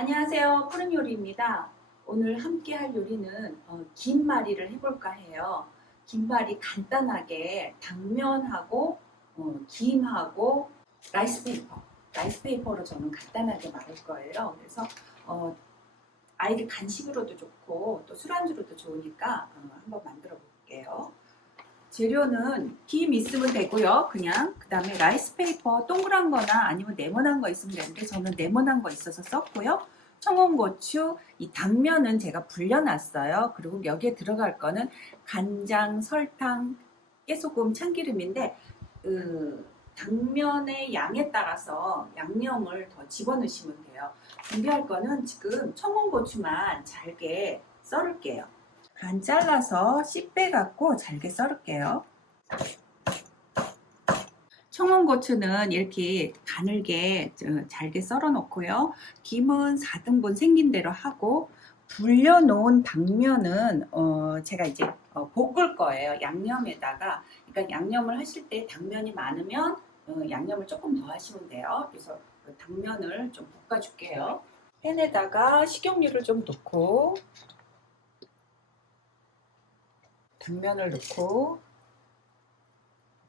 안녕하세요. 푸른 요리입니다. 오늘 함께 할 요리는 어, 김말이를 해볼까 해요. 김말이 간단하게 당면하고 어, 김하고 라이스페이퍼, 라이스페이퍼로 저는 간단하게 말할 거예요. 그래서 어, 아이들 간식으로도 좋고 또 술안주로도 좋으니까 어, 한번 만들어 볼게요. 재료는 김 있으면 되고요. 그냥 그 다음에 라이스 페이퍼 동그란 거나 아니면 네모난 거 있으면 되는데 저는 네모난 거 있어서 썼고요. 청원고추, 이 당면은 제가 불려놨어요. 그리고 여기에 들어갈 거는 간장, 설탕, 깨소금, 참기름인데 그 당면의 양에 따라서 양념을 더 집어넣으시면 돼요. 준비할 거는 지금 청원고추만 잘게 썰을게요. 반 잘라서 씨 빼갖고 잘게 썰을게요. 청원고추는 이렇게 가늘게 저, 잘게 썰어 놓고요. 김은 4등분 생긴 대로 하고 불려 놓은 당면은 어, 제가 이제 어, 볶을 거예요. 양념에다가 그러니까 양념을 하실 때 당면이 많으면 어, 양념을 조금 더 하시면 돼요. 그래서 그 당면을 좀 볶아 줄게요. 팬에다가 식용유를 좀 넣고 당면을 넣고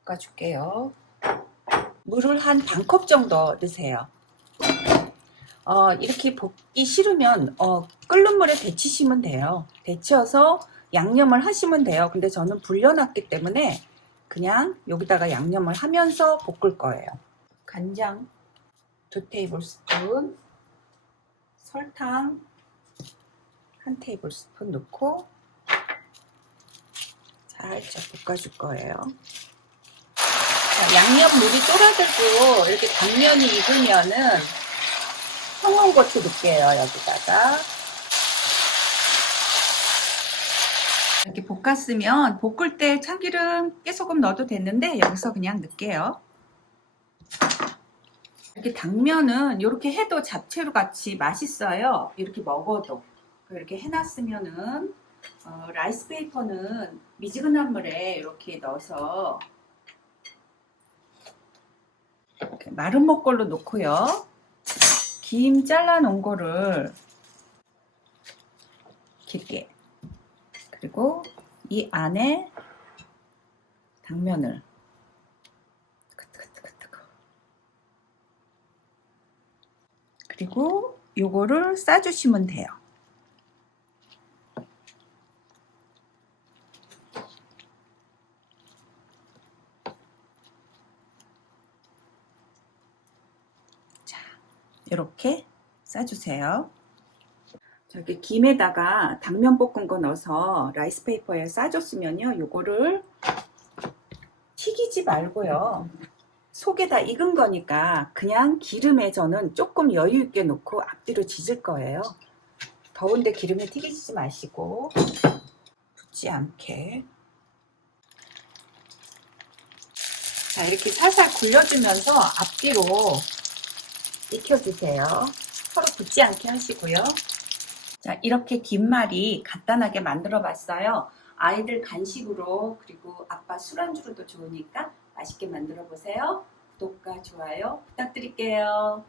볶아줄게요. 물을 한 반컵 정도 넣으세요. 어, 이렇게 볶기 싫으면 어, 끓는 물에 데치시면 돼요. 데쳐서 양념을 하시면 돼요. 근데 저는 불려놨기 때문에 그냥 여기다가 양념을 하면서 볶을 거예요. 간장 두 테이블 스푼, 설탕 한 테이블 스푼 넣고 살짝 볶아줄 거예요. 자, 양념 물이 쫄아들고 이렇게 당면이 익으면은 청원고추 넣을게요 여기다가. 이렇게 볶았으면 볶을 때 참기름 깨소금 넣어도 됐는데 여기서 그냥 넣을게요. 이렇게 당면은 이렇게 해도 잡채로 같이 맛있어요. 이렇게 먹어도. 이렇게 해놨으면은 어, 라이스 페이퍼는 미지근한 물에 이렇게 넣어서 이렇게 마른 먹걸로 놓고요. 김 잘라 놓은 거를 길게 그리고 이 안에 당면을 그리고 요거를 싸주시면 돼요. 이렇게 싸주세요. 저기 김에다가 당면 볶은 거 넣어서 라이스 페이퍼에 싸줬으면요. 요거를 튀기지 말고요. 속에 다 익은 거니까 그냥 기름에 저는 조금 여유 있게 놓고 앞뒤로 지질 거예요. 더운데 기름에 튀기지 마시고 붙지 않게 자 이렇게 살살 굴려주면서 앞뒤로 익혀주세요. 서로 붙지 않게 하시고요. 자, 이렇게 김말이 간단하게 만들어 봤어요. 아이들 간식으로 그리고 아빠 술안주로도 좋으니까 맛있게 만들어 보세요. 구독과 좋아요 부탁드릴게요.